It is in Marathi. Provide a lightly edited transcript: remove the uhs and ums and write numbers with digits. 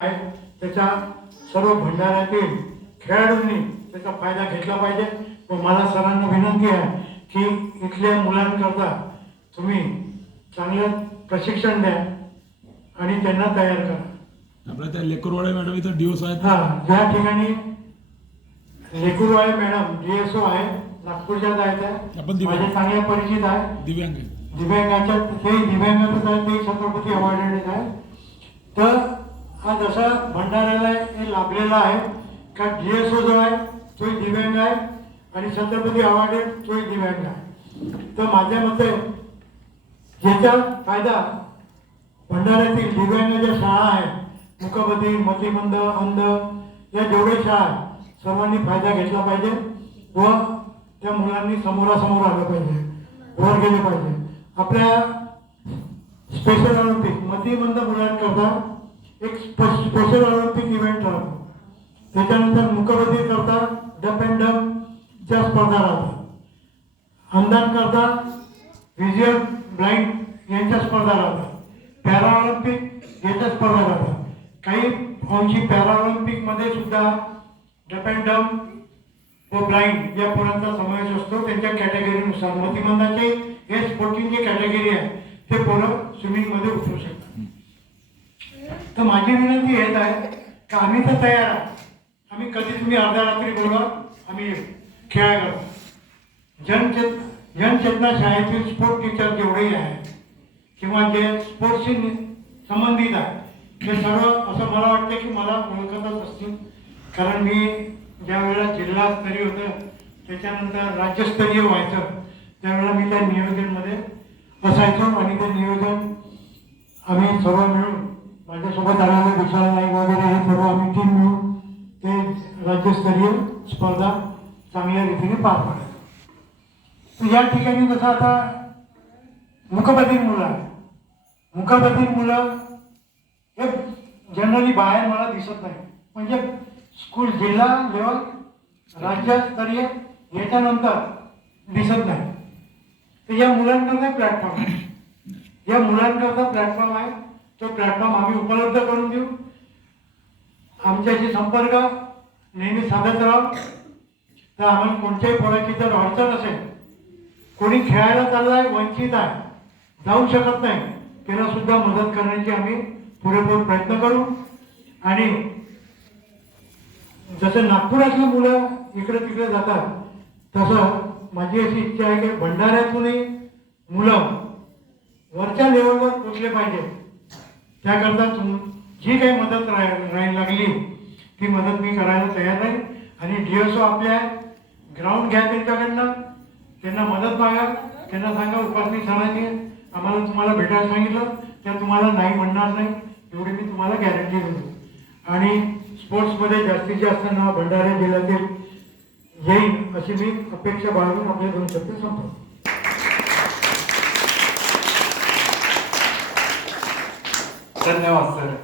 त्याचा सर्व भंडाऱ्यातील खेळाडूंनी त्याचा फायदा घेतला पाहिजे व मला सरांना विनंती आहे की इथल्या मुलांकरता तुम्ही चांगलं प्रशिक्षण द्या आणि त्यांना तयार करा। आपल्या त्या लेकरवाळे मॅडम इथं डीओस आहेत ज्या ठिकाणी लेकरवाळे मॅडम डीएसओ आहे नागपूरच्या आहेत, माझे चांगले परिचित आहे, दिव्यांगाच्या ते दिव्यांगातच आहे, ते छत्रपती अवॉर्डेड आहे। तर हा जसा भंडाऱ्याला हे लाभलेला आहे का डीएसओ जो आहे तोही दिव्यांग आहे आणि छत्रपती अवॉर्डेड तोही दिव्यांग आहे। तर माझ्या मते याचा फायदा भंडाऱ्यातील दिव्यांगाच्या शाळा आहेत, मुकबधीर, मतिमंद, अंध या जेवढे शाळा आहेत सर्वांनी फायदा घेतला पाहिजे व त्या मुलांनी समोरासमोर आलं पाहिजे, वर गेले पाहिजे। आपल्या स्पेशल ऑलिम्पिक मतिमंद मुलांकरता एक स्पेशल ऑलिम्पिक इव्हेंट राहतो, त्याच्यानंतर मुकबधीर करता डफ अँड डमच्या स्पर्धा राहतात, अंधांकरता व्हिज्युअल ब्लाइंड यांच्या स्पर्धा राहतात, पॅरा ऑलिम्पिक याच्या स्पर्धा राहतात। काही अंशी पॅरा ऑलिम्पिकमध्ये सुद्धा डफ अँड डम व ब्लाइंड या पोरांचा समावेश असतो त्यांच्या कॅटेगरीनुसार। मतिमंदाचे हे स्पोर्टिंगची कॅटेगरी आहे, ते पोरं स्विमिंगमध्ये उतरू शकतात। तर माझी विनंती हेच आहे की आम्ही तर तयार आहोत, आम्ही कधी तुम्ही अर्ध्या रात्री बोलवा आम्ही खेळायला। जनचेतना शाळेतील स्पोर्ट टीचर जेवढेही आहेत किंवा जे स्पोर्ट्सशी संबंधित आहे ते सर्व असं मला वाटतं की मला ओळखतच असतील, कारण मी ज्या वेळेला जिल्हास्तरीय होतं त्याच्यानंतर राज्यस्तरीय व्हायचं त्यावेळेला मी त्या नियोजनमध्ये असायचो आणि ते नियोजन आम्ही सर्व मिळून माझ्यासोबत आलेले विशाल नाईक वगैरे हे सर्व आम्ही टीम मिळून ते राज्यस्तरीय स्पर्धा चांगल्या रीतीने पार पाडायचो। या ठिकाणी जसं आता मुकबधीर मुलं आहे, मुकबधीर मुलं हे जनरली बाहेर मला दिसत नाही, म्हणजे स्कूल जिल्हा लेवल राज्यस्तरीय याच्यानंतर दिसत नाही। तर या मुलांकरता प्लॅटफॉर्म आहे, या मुलांकरता प्लॅटफॉर्म आहे, तो प्लॅटफॉर्म आम्ही उपलब्ध करून देऊ। आमच्याशी संपर्क नेहमी साधत राहू। तर आम्हाला कोणत्याही पोराची जर अडचण असेल, कोणी खेळायला चाललाय वंचित आहे जाऊ शकत नाही, त्याला सुद्धा मदत करण्याची आम्ही पुरेपूर प्रयत्न करू। आणि जसं नागपुरातली मुलं इकडे तिकडे जातात तसं माझी अशी इच्छा आहे की भंडाऱ्यातूनही मुलं वरच्या लेवलवर पोचले पाहिजे। त्याकरता जी काही मदत राहील लागली ती मदत मी करायला तयार आहे। आणि डीएसओ आपल्या ग्राउंड घ्या त्यांच्याकडनं, त्यांना मदत मागा, त्यांना सांगा उपासनी सरांनी आम्हाला तुम्हाला भेटायला सांगितलं त्या तुम्हाला नाही म्हणणार नाही एवढी मी तुम्हाला गॅरंटी देतो। आणि स्पोर्ट्समध्ये जास्तीत जास्त नाव भंडारा जिल्ह्यातील येईल अशी मी अपेक्षा बाळगून आपले 2 शब्द संपवतो। धन्यवाद सर।